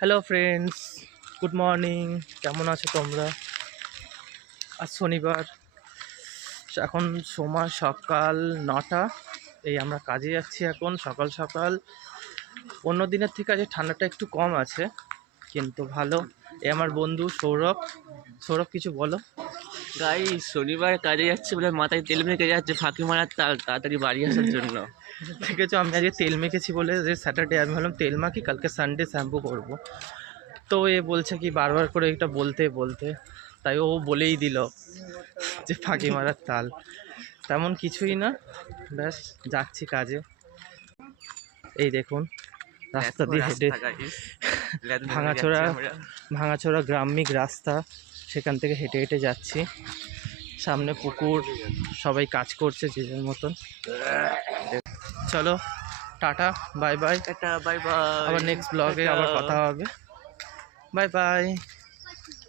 Hello friends, good morning. কেমন আছো তোমরা? আজ শনিবার, এখন সময় সকাল 9টা। এই আমরা কাজে যাচ্ছি এখন সকাল সকাল। অন্য দিনের থেকে আজ ঠান্ডাটা একটু কম আছে, কিন্তু ভালো। এ আমার বন্ধু সৌরভ। সৌরভ, কিছু বলো। গাই শনিবার কাজে যাচ্ছে বলে মাথায় তেল মেখে যাচ্ছে ফাঁকি মারার তাল তাড়াতাড়ি বাড়ি আসার জন্য। দেখেছো, আমি আজকে তেল মেখেছি বলে, যে স্যাটারডে আমি ভাবলাম তেল মাখি, কালকে সানডে শ্যাম্পু করব। তো এ বলছে কি বারবার করে এটা বলতে বলতে, তাই ও বলেই দিল যে ফাঁকি মারার তাল। তেমন কিছুই না, ব্যাস যাচ্ছি কাজে। এই দেখুন, রাস্তা দিয়ে হেঁটে, ভাঙাচোরা ভাঙাচোরা গ্রামিক রাস্তা, সেখান থেকে হেঁটে হেঁটে যাচ্ছি। সামনে পুকুর, সবাই কাজ করছে যে যার মতন। চলো, টাটা, বাই বাই। এটা বাই বাই। আবার নেক্সট ব্লগে আবার কথা হবে। Bye bye.